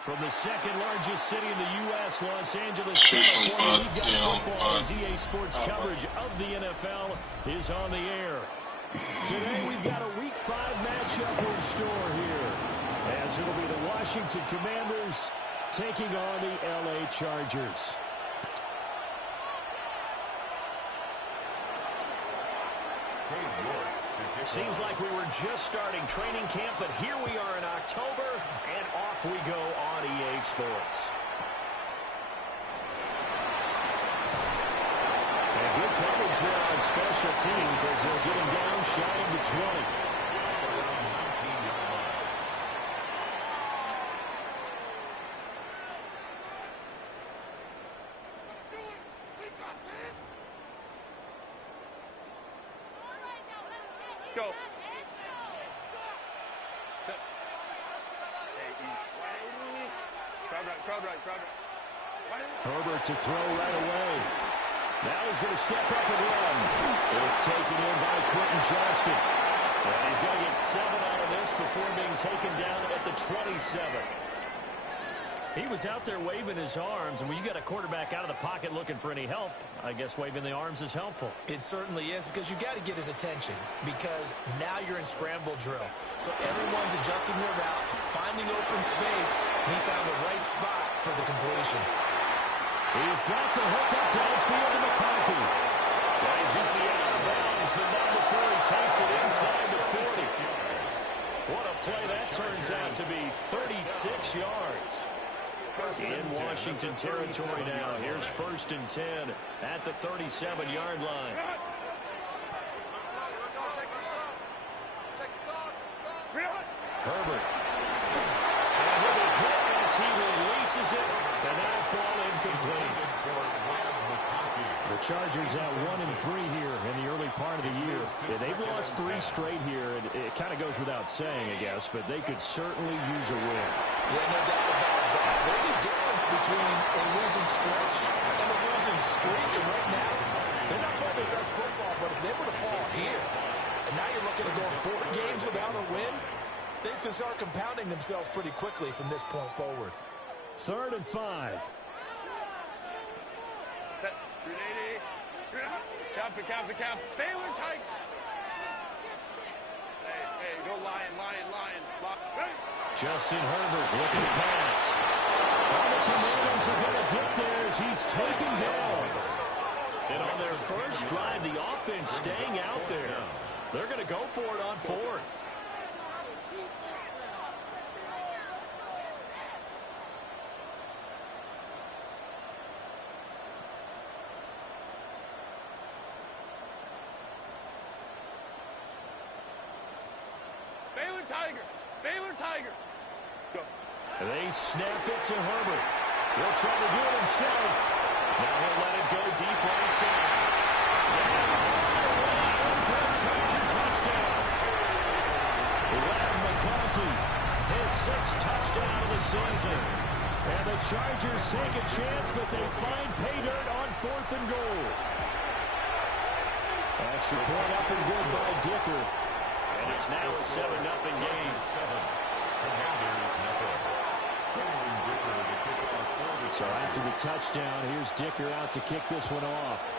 From the second largest city in the U.S., Los Angeles, California, we've got football as EA Sports coverage of the NFL is on the air. Today we've got a Week 5 matchup in store here, as it'll be the Washington Commanders taking on the L.A. Chargers. Seems like we were just starting training camp, but here we are in October, and off we go on EA Sports. And good coverage there on special teams as they're getting down shy of the 20. Go. Crowd right. Herbert to throw right away. Now he's going to step up and run. It's taken in by Quentin Johnston. And he's going to get 7 out of this before being taken down at the 27. He was out there waving his arms, and when you got a quarterback out of the pocket looking for any help, I guess waving the arms is helpful. It certainly is, because you got to get his attention, because now you're in scramble drill. So everyone's adjusting their routes, finding open space, and he found the right spot for the completion. He's got the hook up downfield to McCarthy. Well, he's going to be out of bounds, but not before he takes it inside the 40. What a play that turns out to be, 36 yards. In Washington territory now. Here's 1st and 10 at the 37-yard line. Herbert. And he'll be hit as he releases it, and that'll fall incomplete. The Chargers at 1-3 here in the early part of the year. They've lost 3 straight here, and it kind of goes without saying, I guess, but they could certainly use a win. Yeah, no doubt about that. There's a difference between a losing stretch and a losing streak, and right now, they're not playing their best football, but if they were to fall here, and now you're looking to go 4 games without a win, things can start compounding themselves pretty quickly from this point forward. 3rd and 5. Set. 380. Count. Baylor tight. Hey, go Lion. Lock. Hey. Justin Herbert looking to pass. All the Commanders are going to get there as he's taken down. And on their first drive, the offense staying out there. They're going to go for it on 4th. Baylor Tiger. Go. They snap it to Herbert. He'll try to do it himself. Now he'll let it go deep right side. And for a Charger touchdown. McCarthy, his 6th touchdown of the season. And the Chargers take a chance, but they find pay dirt on 4th and goal. Extra point up and good by Dicker. And it's now a 7-0 game. So after the touchdown, here's Dicker out to kick this one off.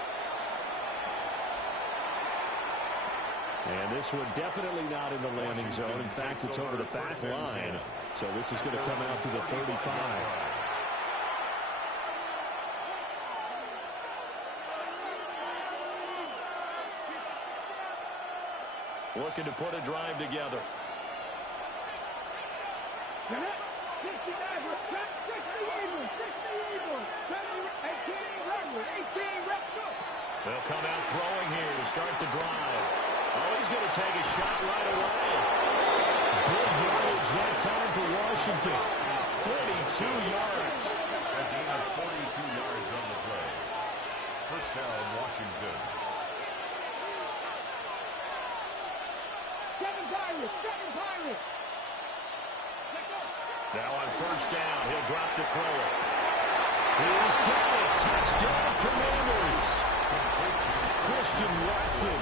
And this one definitely not in the landing zone. In fact, it's over the back line. So this is going to come out to the 35. Looking to put a drive together. They'll come out throwing here to start the drive. Oh, he's going to take a shot right away. Big yardage that time for Washington. 42 yards. A gain of 42 yards on the play. First down, Washington. Now on first down, he'll drop to throw it. He's got it. Touchdown, Commanders. Christian Watson,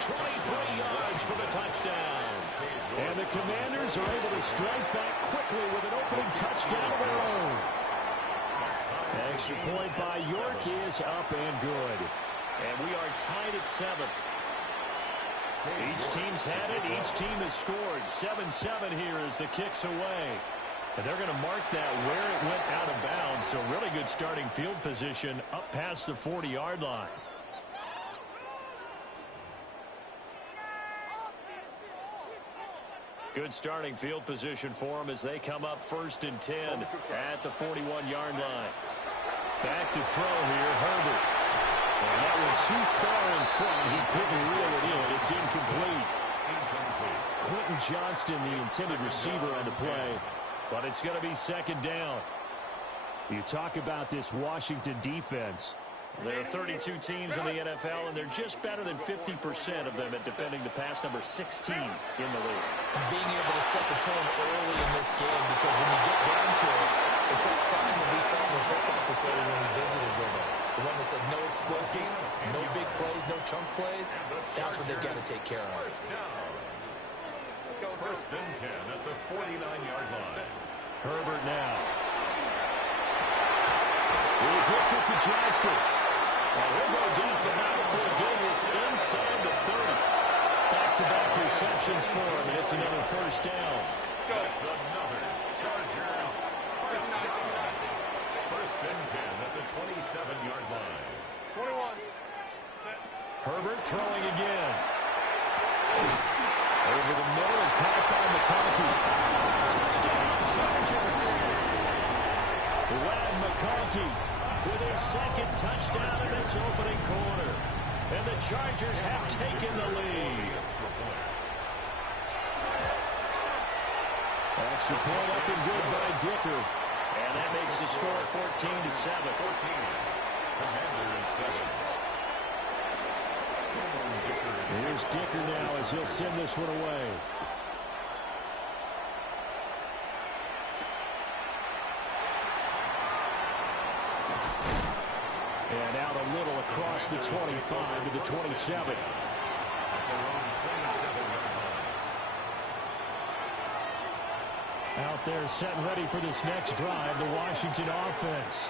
23 yards for the touchdown. And the Commanders are able to strike back quickly with an opening touchdown of their own. Extra point by York is up and good. And we are tied at 7. Each team's had it. Each team has scored. 7-7 here as the kick's away. And they're going to mark that where it went out of bounds. So really good starting field position up past the 40-yard line. Good starting field position for them as they come up 1st and 10 at the 41-yard line. Back to throw here, Herbert. And that went too far in front. He couldn't reel it in. It's incomplete. Quentin Johnston, the intended receiver on the play. But it's going to be 2nd down. You talk about this Washington defense. There are 32 teams in the NFL, and they're just better than 50% of them at defending the pass, number 16 in the league. And being able to set the tone early in this game, because when you get down to it, it's that sign that we saw in the football facility when we visited with them. The one that said no explosives, no big plays, no chunk plays. That's what they've got to take care of. 1st and 10 at the 49-yard line. Herbert now. He gets it to Johnston. And he'll go deep for now before getting this inside the 30. Back-to-back receptions for him, and it's another 1st down. That's another Chargers 1st down. 1st and 10 at the 27-yard line. 21. Herbert throwing again. Over the middle and caught by McConkey. Touchdown, Chargers. Ladd McConkey with his 2nd touchdown in this opening quarter. And the Chargers have taken the lead. Extra point up and good by Dicker. And that makes the score 14-7. Commanders 7. Here's Dicker now as he'll send this one away. And out a little across the 25 to the 27. Out there set and ready for this next drive, the Washington offense.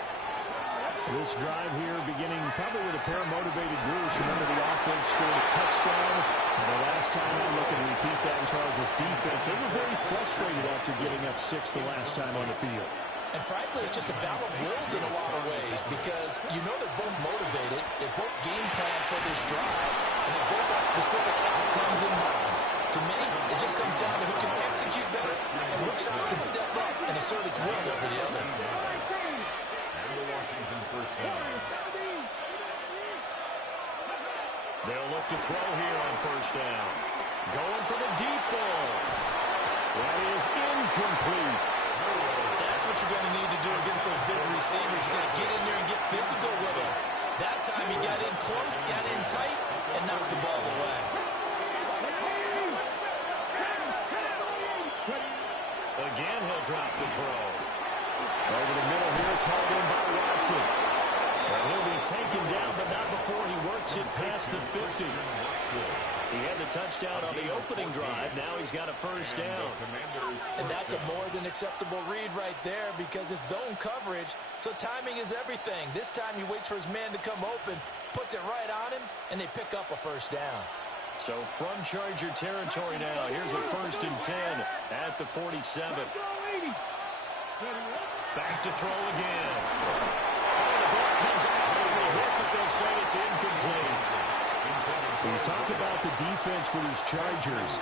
This drive here beginning probably with a pair of motivated groups. Remember, the offense scored a touchdown. And the last time I look and repeat that in Charles' defense, they were very frustrated after getting up 6 the last time on the field. And frankly, it's just a battle of wills in a lot of ways, because you know they're both motivated, they both game plan for this drive, and they both have specific outcomes in mind. To me, it just comes down to who can execute better and which side can step up and assert its will over the other. The Washington 1st down. They'll look to throw here on 1st down. Going for the deep ball. That is incomplete. That's what you're going to need to do against those big receivers. You're going to get in there and get physical with them. That time he got in close, got in tight, and knocked the ball away. Again, he'll drop the throw. Over the middle here, it's hauled in by Watson. And he'll be taken down, but not before he works it past the 50. He had the touchdown on the opening drive. Now he's got a 1st down. And that's a more than acceptable read right there, because it's zone coverage, so timing is everything. This time he waits for his man to come open, puts it right on him, and they pick up a 1st down. So from Charger territory now, here's a 1st and 10 at the 47. Back to throw again. Oh, the ball comes out and they hit, but they'll say it's incomplete. When you talk about the defense for these Chargers,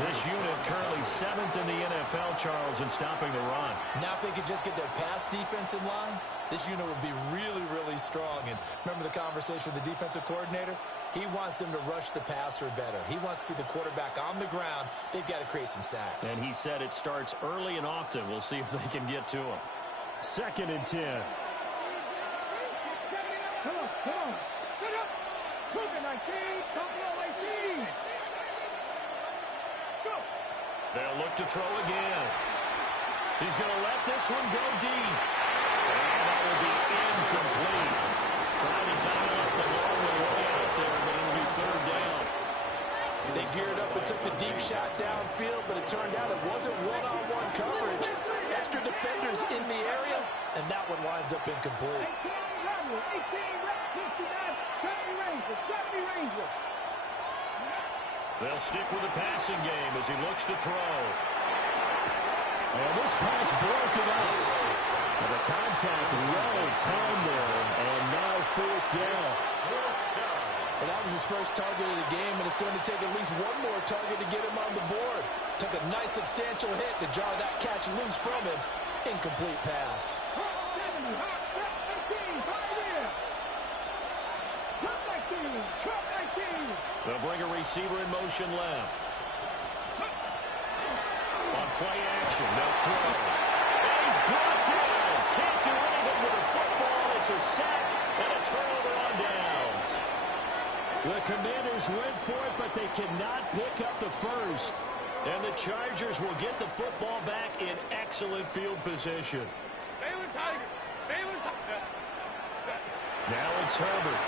this unit currently 7th in the NFL, Charles, in stopping the run. Now if they could just get their pass defense in line, this unit would be really, really strong. And remember the conversation with the defensive coordinator? He wants them to rush the passer better. He wants to see the quarterback on the ground. They've got to create some sacks. And he said it starts early and often. We'll see if they can get to him. 2nd and 10. Come on. They'll look to throw again. He's going to let this one go deep. And that will be incomplete. Trying to dial up the long way out there, but it'll be 3rd down. They geared up and took the deep shot downfield, but it turned out it wasn't one-on-one coverage. Extra defenders in the area, and that one winds up incomplete. 18 Ranger. They'll stick with the passing game as he looks to throw. And this pass broken up. And the contact well timed there, and now fourth down. Well, that was his first target of the game, and it's going to take at least one more target to get him on the board. Took a nice substantial hit to jar that catch loose from him. Incomplete pass. They'll bring a receiver in motion left. On play action, they'll throw. And he's brought down. Can't do anything with the football. It's a sack and a turnover on downs. The Commanders went for it, but they cannot pick up the first. And the Chargers will get the football back in excellent field position. Baylor Tiger. Baylor Tiger. Now it's Herbert.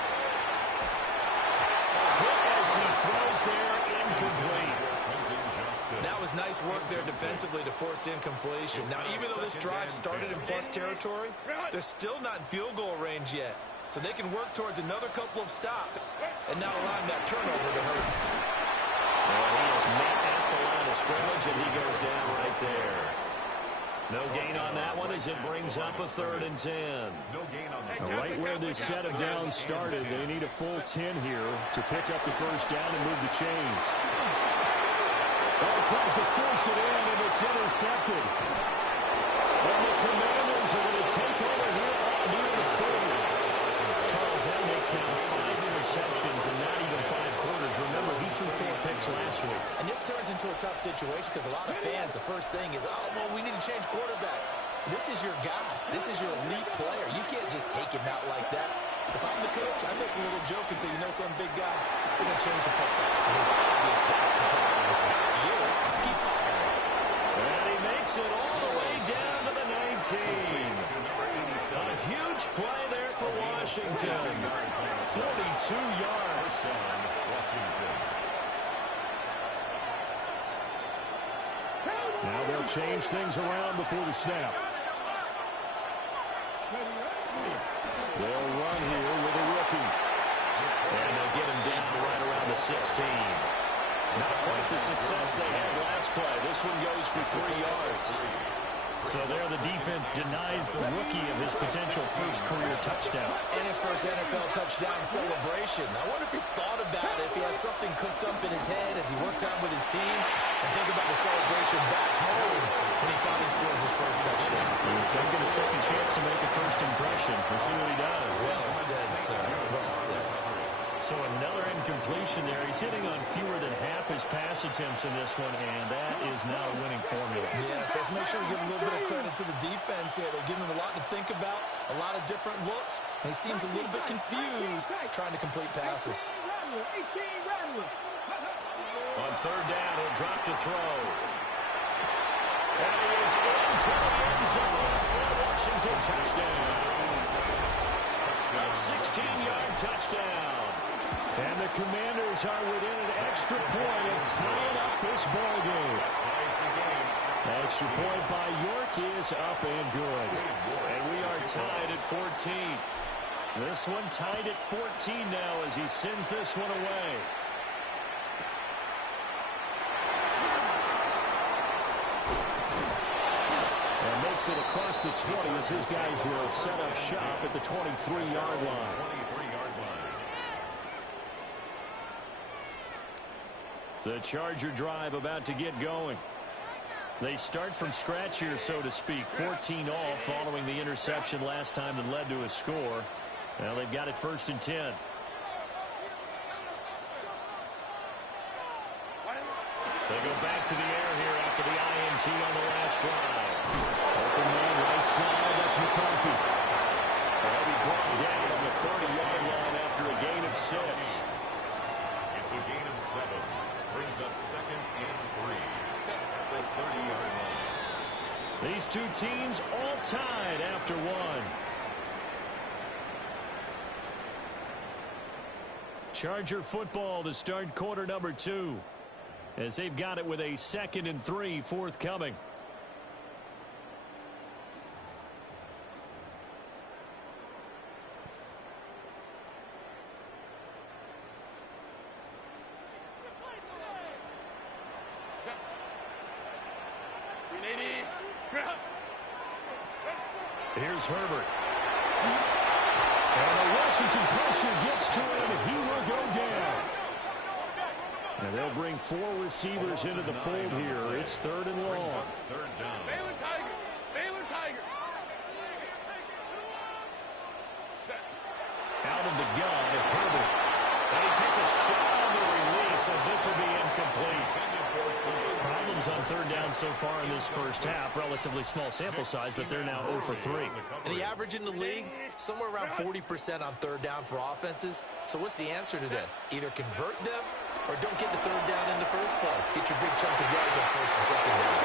As he throws there, incomplete. That was nice work there defensively to force incompletion. Now, even though this drive started in plus territory, they're still not in field goal range yet. So they can work towards another couple of stops and not allowing that turnover to hurt. Well, he is met at the line of scrimmage, and he goes down right there. No gain on that one as it brings up a 3rd and 10. No gain on that. Right where this set of downs started, they need a full 10 here to pick up the first down and move the chains. Tries to force it in, and it's intercepted. And the Commanders are going to take over here near the 30. Charles, that makes now 5 interceptions in not even 5 quarters. Remember, he threw 4 picks last week. And this turns into a tough situation because a lot of fans, the first thing is, oh, well, we need to change quarterbacks. This is your guy. This is your elite player. You can't just take him out like that. If I'm the coach, I make a little joke and say, you know, some big guy, we're going to change the cutbacks. And it's obvious that's the problem. It's not you. Keep firing. And he makes it all the way down to the 19. A huge play there for Washington. 42 yards. Washington. Now they'll change things around before the snap. They'll run here with a rookie. And they'll get him down right around the 16. Not quite the success they had last play. This one goes for 3 yards. So there the defense denies the rookie of his potential first career touchdown. And his first NFL touchdown celebration. I wonder if he's thought about it, if he has something cooked up in his head as he worked on with his team. And think about the celebration back home when he finally scores his first touchdown. Don't get a second chance to make a first impression. We'll see what he does. Well said, sir. Well said. So another incompletion there. He's hitting on fewer than half his pass attempts in this one, and that is not a winning formula. Yes, let's make sure we give a little bit of credit to the defense here. They're giving him a lot to think about, a lot of different looks, and he seems a little bit confused trying to complete passes. On 3rd down, he'll drop to throw. And he is into the end zone for a Washington touchdown. A 16-yard touchdown. And the Commanders are within an extra point of tying up this ball game. Extra point by York is up and good. And we are tied at 14. This one tied at 14 now as he sends this one away. And makes it across the 20 as his guys will set up shop at the 23-yard line. The Charger drive about to get going. They start from scratch here, so to speak. 14 all following the interception last time that led to a score. Well, they've got it 1st and 10. They go back to the air here after the INT on the last drive. Open man right side, that's McCarthy. They'll be brought down on the 30-yard line after a gain of 6. It's a gain of 7. Brings up 2nd and 3 at the 30-yard line. These two teams all tied after 1. Charger football to start quarter number 2. As they've got it with a 2nd and 3 forthcoming. Here's Herbert. And the Washington pressure gets to him. He will go down. And they'll bring 4 receivers into the fold here. It's 3rd and long. Third down. Baylor Tiger. Baylor Tiger. Set. Out of the gun, Herbert. And he takes a shot on the release as this will be incomplete. Problems on 3rd down so far in this first half. Relatively small sample size, but they're now 0 for 3. And the average in the league, somewhere around 40% on 3rd down for offenses. So what's the answer to this? Either convert them or don't get the 3rd down in the first place. Get your big chunks of yards on 1st and 2nd down.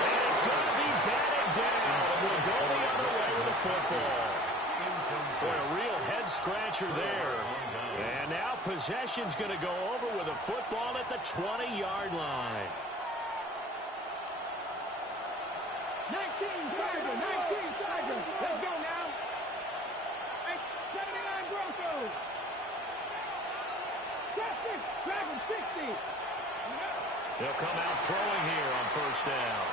And it's going to be batted down. And we'll go the other way with the football. Boy, a real head-scratcher there. And now possession's going to go over with a football at the 20-yard line. 19 Tiger, 19 Tiger. Let's go now. 79 Broncos. Justice, Dragon 60. They'll come out throwing here on 1st down.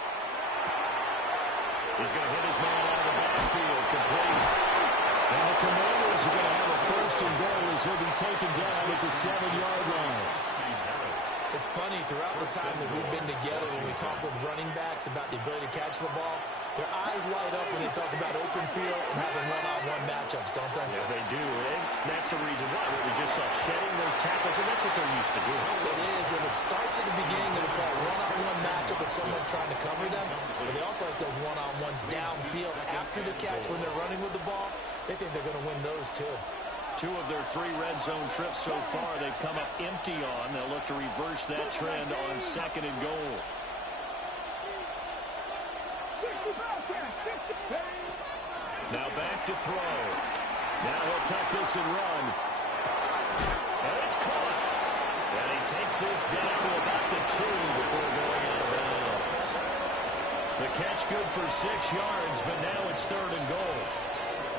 He's going to hit his man out of the backfield, complete. And the Commanders are going to have a 1st and goal as he'll be taken down at the 7-yard line. It's funny, throughout the time that we've been together, when we talk with running backs about the ability to catch the ball, their eyes light up when they talk about open field and having one-on-one matchups, don't they? Yeah, they do. And that's the reason why. We just saw shedding those tackles, and that's what they're used to doing. It is, and it starts at the beginning of the play. One-on-one matchup with someone trying to cover them, but they also like those one-on-ones downfield after the catch when they're running with the ball. They think they're going to win those, too. 2 of their 3 red zone trips so far they've come up empty on. They'll look to reverse that trend on 2nd and goal. Now back to throw. Now he'll tuck this and run. And it's caught. And he takes this down to about the 2 before going out of bounds. The catch good for 6 yards, but now it's 3rd and goal.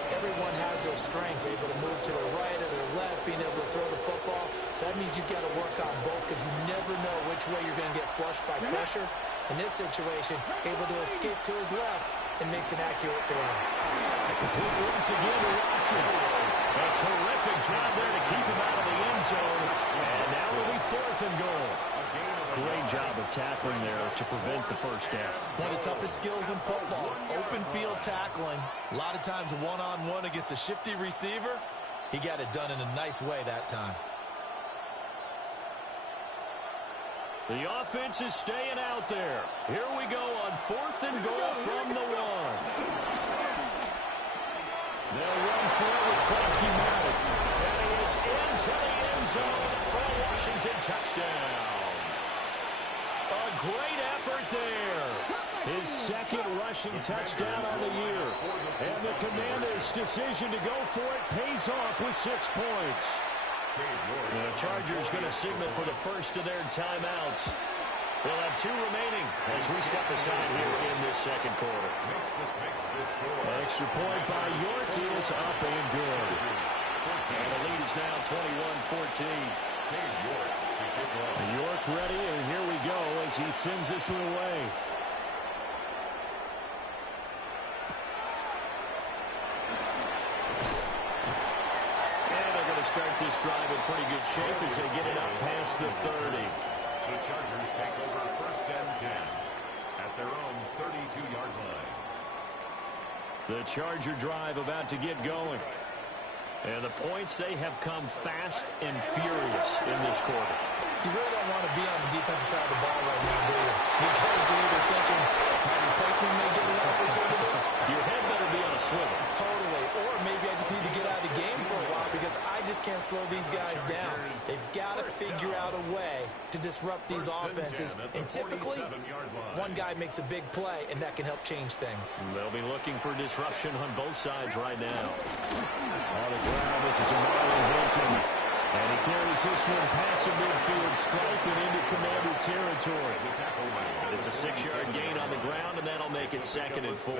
Everyone has their strengths, able to move to the right or their left, being able to throw the football. So that means you've got to work on both because you never know which way you're going to get flushed by pressure. In this situation, able to escape to his left and makes an accurate throw. A complete once again to Watson. A terrific job there to keep him out of the end zone. And now it'll be 4th and goal. Great job of tackling there to prevent the 1st down. One of the toughest skills in football, open field tackling. A lot of times one-on-one against a shifty receiver. He got it done in a nice way that time. The offense is staying out there. Here we go on 4th and goal from the 1. They'll run for it with Klasky-Malik. And he is into the end zone for a Washington touchdown. A great effort there. His 2nd rushing touchdown on the year. And the Commanders' decision to go for it pays off with 6 points. The Chargers going to signal for the first of their timeouts. They'll have 2 remaining as we step aside here in this 2nd quarter. Extra point by York is up and good. And the lead is now 21-14. York ready, and here we go as he sends this one away. And they're going to start this drive in pretty good shape as they get it up past the 30. The Chargers take over 1st and 10 at their own 32-yard line. The Charger drive about to get going. And the points, they have come fast and furious in this quarter. You really don't want to be on the defensive side of the ball right now, do you? Because you're either thinking my replacement may get an opportunity. Your head better be on a swivel. Totally. Or maybe I just need to get out of the game for a while because I just can't slow these guys down. They've got to figure out a way to disrupt these offenses. And typically, one guy makes a big play, and that can help change things. They'll be looking for disruption on both sides right now. On the ground, this is a Marlon Hilton. And he carries this one past the midfield stripe and into Commander territory. It's a 6-yard gain on the ground, and that'll make it 2nd and 4.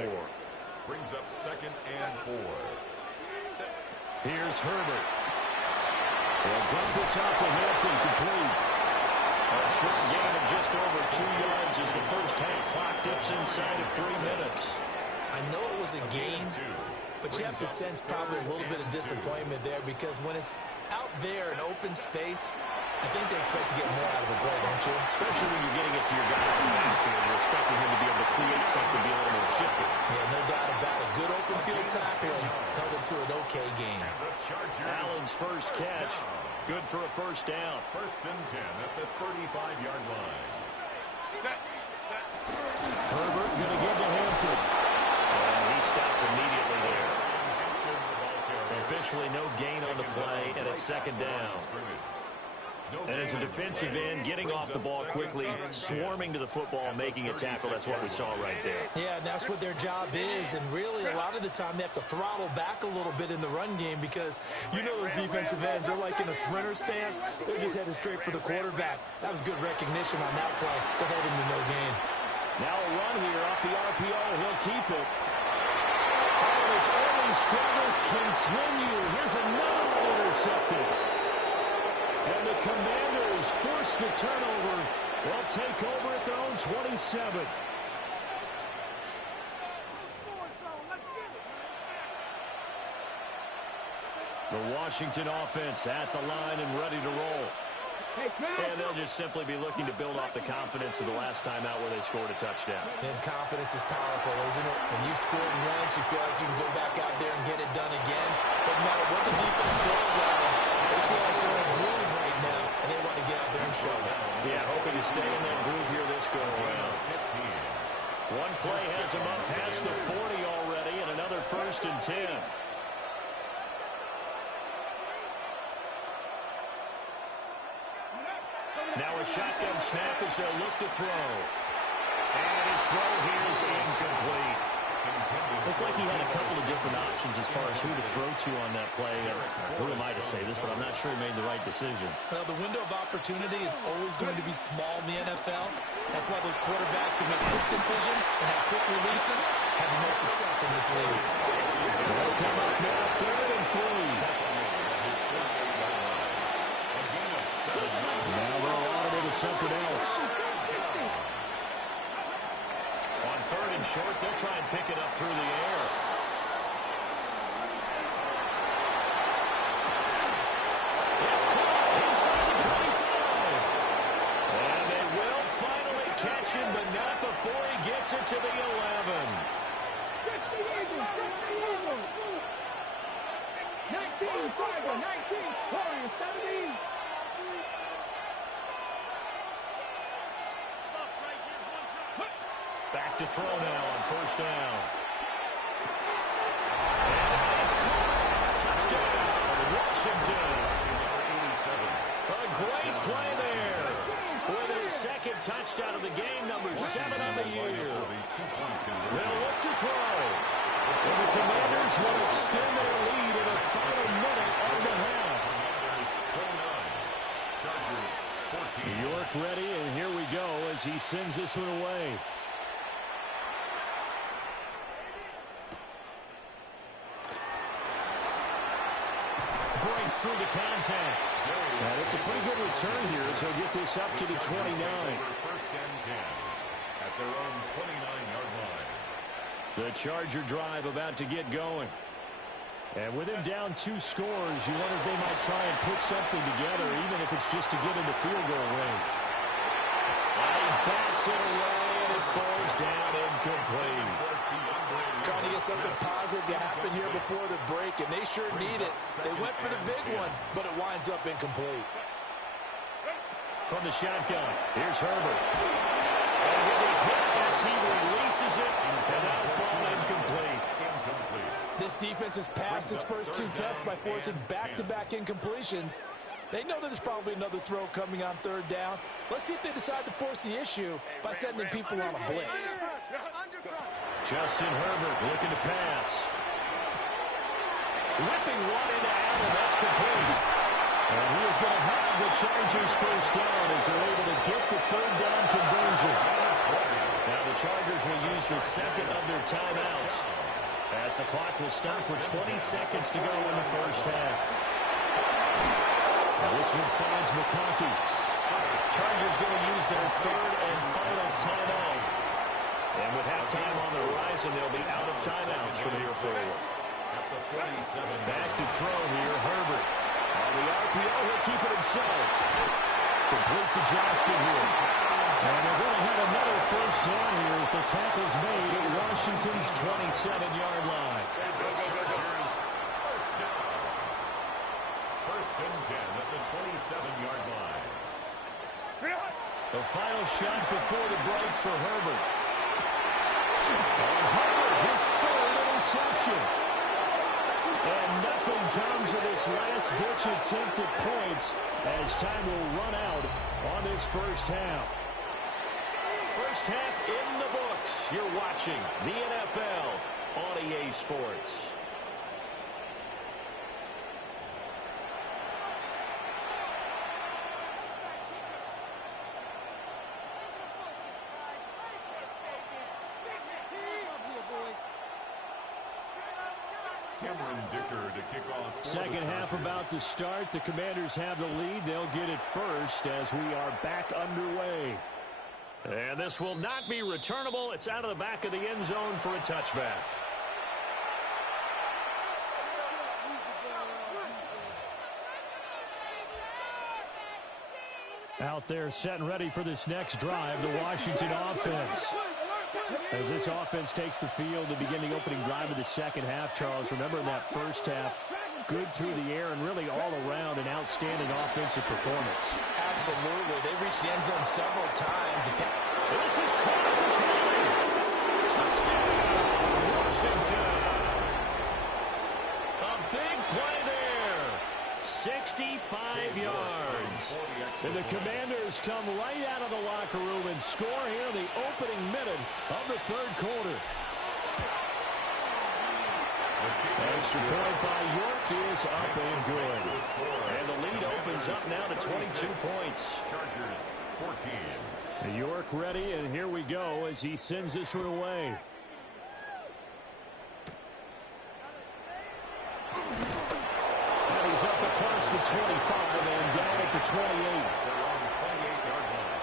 Brings up 2nd and 4. Here's Herbert. They'll dump this out to Hampton, complete. A short gain of just over 2 yards as the first half clock dips inside of 3 minutes. I know it was a gain, but you have to sense probably a little bit of disappointment there because when it's out there in open space, I think they expect to get more out of a play, don't you? Especially when you're getting it to your guy in the backfield. You're expecting him to be able to create something, be a little more shifty. Yeah, no doubt about it. Good open field tackling held it to an okay game. Allen's first catch, good for a first down. First and 10 at the 35-yard line. Herbert going to give to Hampton. And he stopped immediately there. Officially no gain on the play, and it's second down. And as a defensive end, getting off the ball quickly, swarming to the football, making a tackle, that's what we saw right there. Yeah, and that's what their job is, and really a lot of the time they have to throttle back a little bit in the run game because you know those defensive ends, they're like in a sprinter stance. They're just headed straight for the quarterback. That was good recognition on that play to hold him to no gain. Now a run here off the RPO. He'll keep it. Oh, his early struggles continue. Here's another one intercepted. And the Commanders force the turnover. They'll take over at their own 27. The Washington offense at the line and ready to roll. And they'll just simply be looking to build off the confidence of the last time out where they scored a touchdown. And confidence is powerful, isn't it? When you've scored once, you feel like you can go back out there and get it done again. Doesn't matter what the defense throws at them. They feel like they're in a groove right now, and they want to get out there and show it. Yeah, hoping to stay in that groove here this go-around. One play has him up past the 40 already, and another first and 10. Now a shotgun snap as they'll look to throw. And his throw here is incomplete. Looked like he had a couple of different options as far as who to throw to on that play. Who am I to say this, but I'm not sure he made the right decision. Well, the window of opportunity is always going to be small in the NFL. That's why those quarterbacks who make quick decisions and have quick releases have the most success in this league. They'll come up now, 3rd and 3. Now they'll audible to something else. On 3rd and short, they'll try and pick it up through the air. It's caught inside the 25. And they will finally catch him, but not before he gets it to the 11. 19, Tiger, 19, Warriors, 17. Back to throw now on first down. And he's caught. Touchdown, Washington. A great play there. With his second touchdown of the game, number 7 on the year. They'll look to throw. And the Commanders will extend their lead in the final minute of the half. New York ready, and here we go as he sends this one away. Breaks through the contact. And it's a pretty good return here as he'll get this up to the 29. First and 10 at their own 29-yard line. The Charger drive about to get going. And with him down 2 scores, you wonder if they might try and put something together, even if it's just to get into field goal range. And he bats it away, and it falls down incomplete. Trying to get something positive to happen here before the break, and they sure need it. They went for the big one, but it winds up incomplete. From the shotgun, here's Herbert. And he'll be hit as he releases it, and that'll fall incomplete. This defense has passed its first 2 tests by forcing back-to-back incompletions. They know that there's probably another throw coming on 3rd down. Let's see if they decide to force the issue by sending people on a blitz. Justin Herbert looking to pass. Whipping one into Allen, that's complete. And he is going to have the Chargers first down as they're able to get the 3rd down conversion. Now the Chargers will use the second of their timeouts as the clock will stop for 20 seconds to go in the first half. Now this one finds McConkey. Chargers going to use their 3rd and final timeout And with halftime on the horizon, they'll be out of timeouts from here forward. Back to throw here, Herbert. On the RPO, he'll keep it himself. Complete to Johnston here. And they're going to have another first down here as the tackle's made at Washington's 27-yard line. First and 10 at the 27-yard line. The final shot before the break for Herbert. And Herbert, his third interception. And nothing comes of this last-ditch attempt at points as time will run out on this first half. First half in the books. You're watching the NFL on EA Sports. Second half about to start. The Commanders have the lead. They'll get it first as we are back underway. And this will not be returnable. It's out of the back of the end zone for a touchback. Out there set and ready for this next drive, the Washington offense. As this offense takes the field to begin the opening drive of the second half, Charles, remember in that first half, good through the air and really all around an outstanding offensive performance. Absolutely. They reached the end zone several times. This is caught at the 20. Touchdown, Washington. A big play there. 65 yards. And the Commanders come right out of the locker room and score here in the opening minute of the third quarter. Extra point by York is up and good. And the lead opens up now to 22 points. Chargers 14. York ready, and here we go as he sends this one away. And he's up across the 25 and down at the 28. They're on the 28-yard line.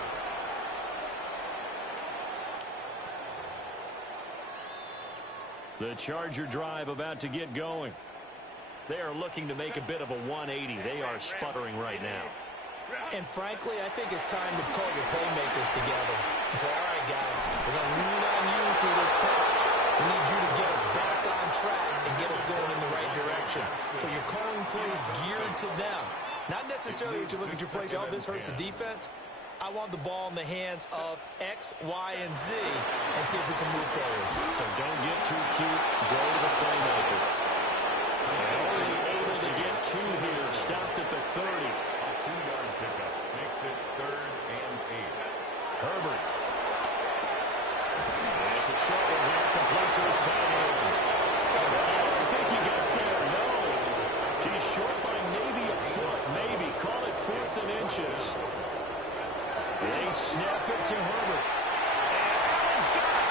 The Charger drive about to get going. They are looking to make a bit of a 180. They are sputtering right now. And frankly, I think it's time to call your playmakers together and say, all right, guys, we're going to lean on you through this patch. We need you to get us back on track and get us going in the right direction. So you're calling plays geared to them. Not necessarily to look at your plays, oh, this hurts the defense. I want the ball in the hands of X, Y, and Z and see if we can move forward. So don't get too cute. Go to the playmakers. And only able to get two here. Stopped at the 30. A 2-yard pickup makes it 3rd and 8. Herbert. And it's a short one here. Complete to his tight end. I don't think he got there. No. He's short by maybe a foot. Maybe. Call it 4th and inches. They snap it to Herbert. And Allen's got it.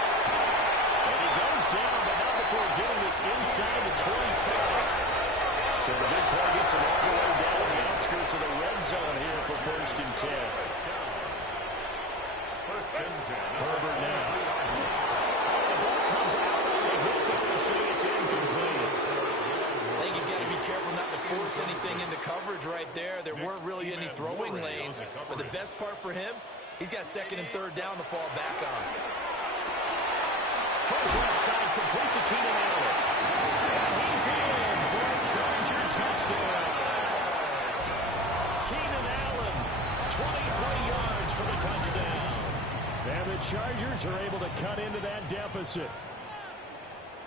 And he goes down, but not before getting this inside the 25. So the big play gets him all the way down the outskirts of the red zone here for 1st and 10. First and 10. Herbert now. The ball comes out on the hit, but they say it's incomplete. I think he's got to be careful not to force anything into coverage right there. There weren't really any throwing lanes. But the best part for him, he's got 2nd and 3rd down to fall back on. Throws left side, complete to Keenan Allen. And he's in for a Charger touchdown. Keenan Allen, 23 yards for the touchdown. And the Chargers are able to cut into that deficit.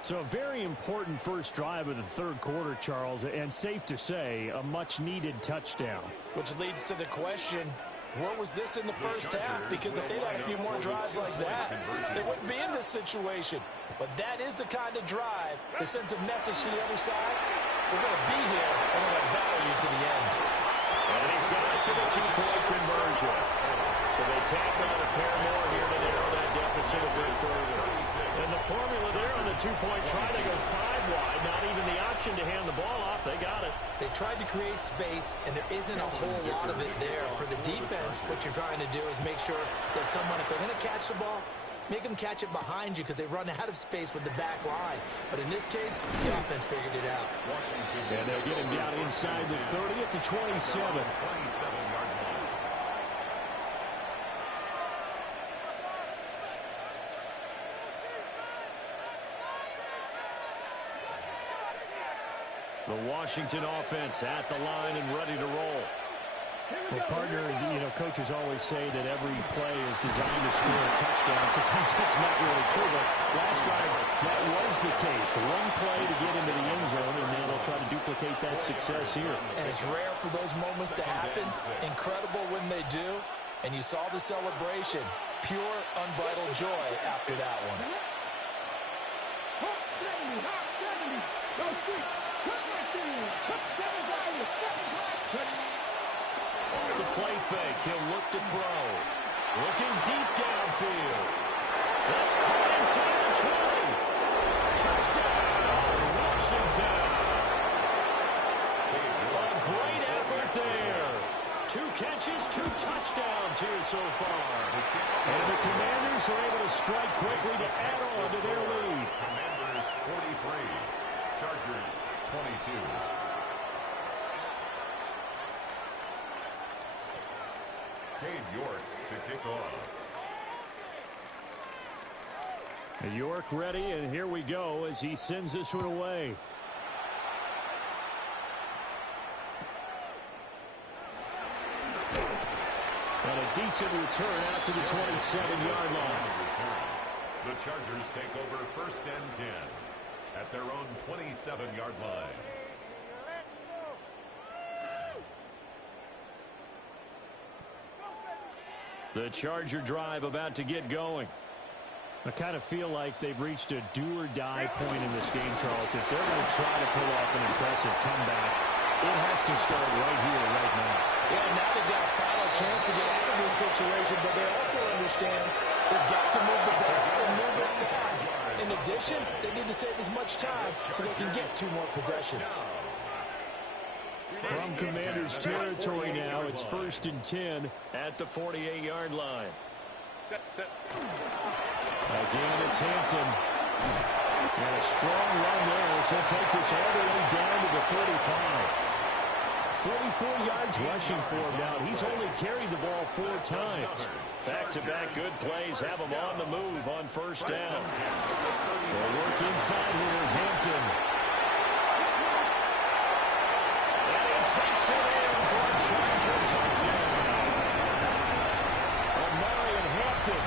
So a very important first drive of the third quarter, Charles, and safe to say, a much-needed touchdown. Which leads to the question, where was this in the first half? Because if they'd had a few more drives like that, they wouldn't be in this situation. But that is the kind of drive that sends a message to the other side. We're going to be here, and we're going to battle you to the end. And he's got it for the 2-point conversion. So they tack on a pair more here to narrow that deficit a bit further. And the formula there on the 2-point try, they go 5 wide. Not even the option to hand the ball off. They got it. They tried to create space, and there isn't a whole lot of it there. For the defense, what you're trying to do is make sure that someone, if they're going to catch the ball, make them catch it behind you because they run out of space with the back line. But in this case, the offense figured it out. And they'll get him down inside the 30 at the 27. 27-yard line. The Washington offense at the line and ready to roll. Well, partner, coaches always say that every play is designed to score a touchdown. Sometimes that's not really true, but last drive, that was the case. One play to get into the end zone, and then they'll try to duplicate that success here. And it's rare for those moments to happen. Incredible when they do. And you saw the celebration. Pure, unbridled joy after that one. Off the play fake, he'll look to throw. Looking deep downfield. That's caught inside the 20. Touchdown, Washington. A great effort there. 2 catches, 2 touchdowns here so far. And the Commanders are able to strike quickly to add on to their lead. Commanders 43, Chargers 22. Cade York to kick off. York ready, and here we go as he sends this one away. And a decent return out to the 27-yard line. The Chargers take over 1st and 10 at their own 27-yard line. The Charger drive about to get going. I kind of feel like they've reached a do-or-die point in this game, Charles. If they're going to try to pull off an impressive comeback, it has to start right here, right now. Yeah, now they've got a final chance to get out of this situation, but they also understand they've got to move the ball and move it fast. In addition, they need to save as much time so they can get 2 more possessions. From Commanders territory now, it's 1st and 10 at the 48-yard line. Again, it's Hampton. And a strong run there as he'll take this all the way down to the 45. 44 yards rushing for him now. He's only carried the ball 4 times. Back-to-back good plays have him on the move on 1st down. They'll work inside here, Hampton. Takes it in for a Charger touchdown. Amarian Hampton,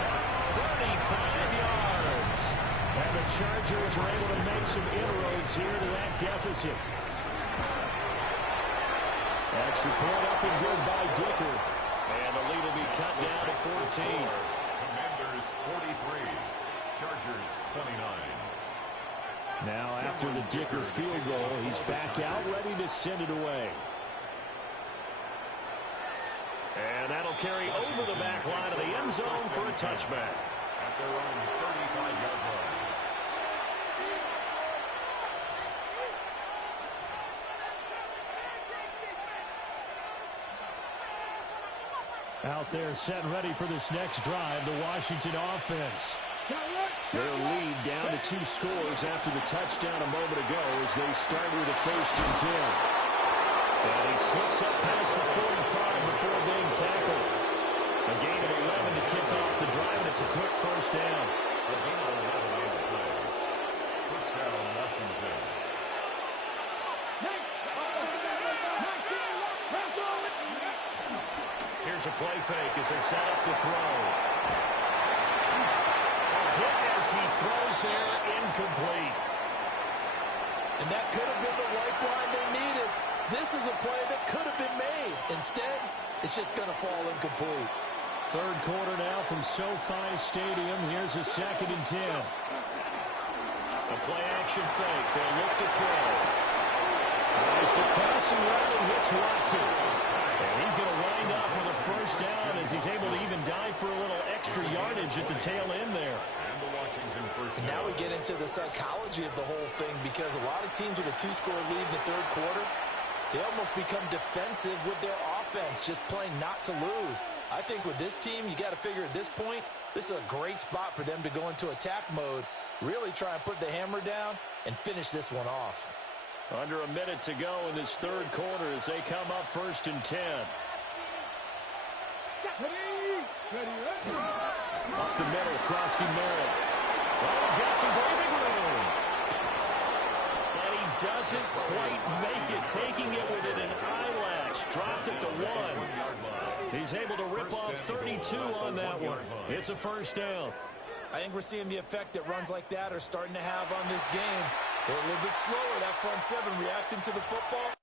35 yards. And the Chargers are able to make some inroads here to that deficit. Extra point up and good by Dicker. And the lead will be cut down to 14. Commanders 43, Chargers 29. Now after the Dicker field goal, he's back out ready to send it away. And that'll carry over the back line of the end zone for a touchback. At their own 35-yard line. Out there set and ready for this next drive, the Washington offense. Their lead down to 2 scores after the touchdown a moment ago as they start with a 1st and 10. And he slips up past the 45 before being tackled. A gain of 11 to kick off the drive, and it's a quick 1st down. First down, Washington. Here's a play fake as they set up to throw. A hit as he throws there, incomplete. And that could have been the lifeline they needed. This is a play that could have been made. Instead, it's just going to fall incomplete. 3rd quarter now from SoFi Stadium. Here's a 2nd and 10. A play-action fake. They'll look to throw. There's the crossing route and hits Watson. And he's going to wind up with a 1st down as he's able to even dive for a little extra yardage at the tail end there. And the Washington first down. Now we get into the psychology of the whole thing because a lot of teams with a 2-score lead in the 3rd quarter, they almost become defensive with their offense, just playing not to lose. I think with this team, you got to figure at this point, This is a great spot for them to go into attack mode, really try and put the hammer down and finish this one off. Under a minute to go in this third quarter as they come up 1st and 10. Up the middle, Krosky Merritt. Oh, he's got some breathing room. And he doesn't quite make it, taking it within an eyelash. Dropped at the 1. He's able to rip off 32 on that one. It's a first down. I think we're seeing the effect that runs like that are starting to have on this game. They're a little bit slower, that front seven, reacting to the football.